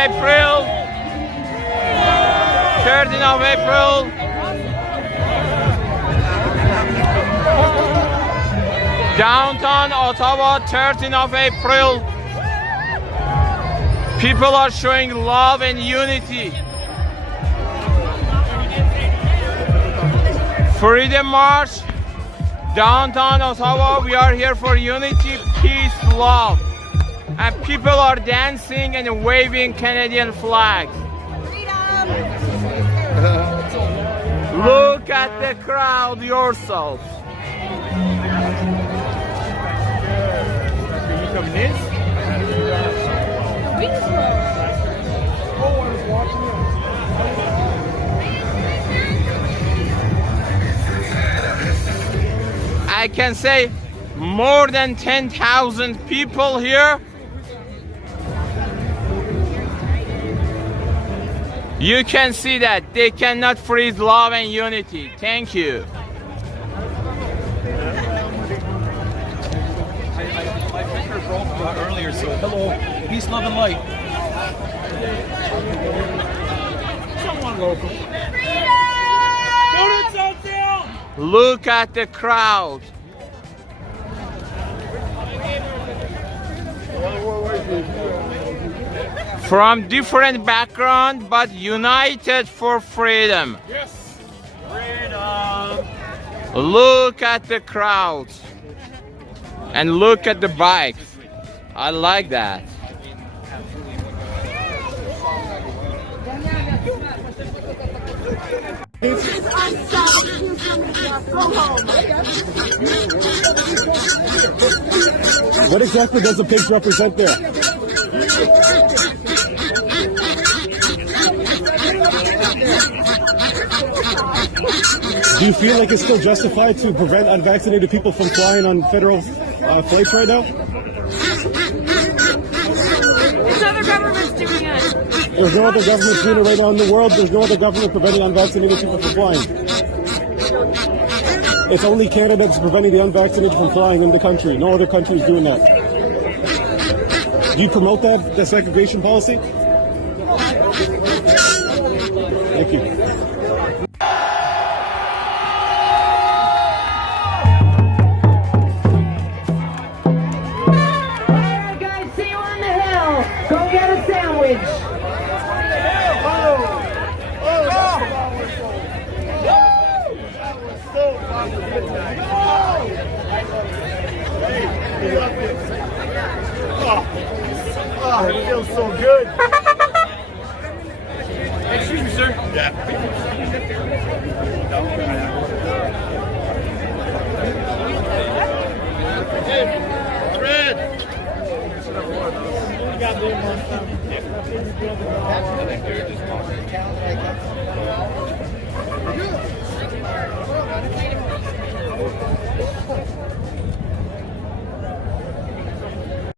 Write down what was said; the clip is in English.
April. 13th of April. Downtown Ottawa, 13th of April. People are showing love and unity. Freedom March, downtown Ottawa. We are here for unity, peace, love. And people are dancing and waving Canadian flags. Look at the crowd yourself. I can say more than 10,000 people here. You can see that they cannot freeze love and unity. Thank you. My finger broke earlier, so hello, peace, love, and light. Someone local. Look at the crowd. From different background, but united for freedom. Yes, freedom. Look at the crowds. And look at the bikes. I like that. What exactly does the pigs represent there? Do you feel like it's still justified to prevent unvaccinated people from flying on federal flights right now? There's other governments doing it. There's no other government doing it right now in the world. There's no other government preventing unvaccinated people from flying. It's only Canada that's preventing the unvaccinated from flying in the country. No other country is doing that. Do you promote that segregation policy? Thank you. Oh, it feels so good. Excuse me, sir. Yeah. Red. You got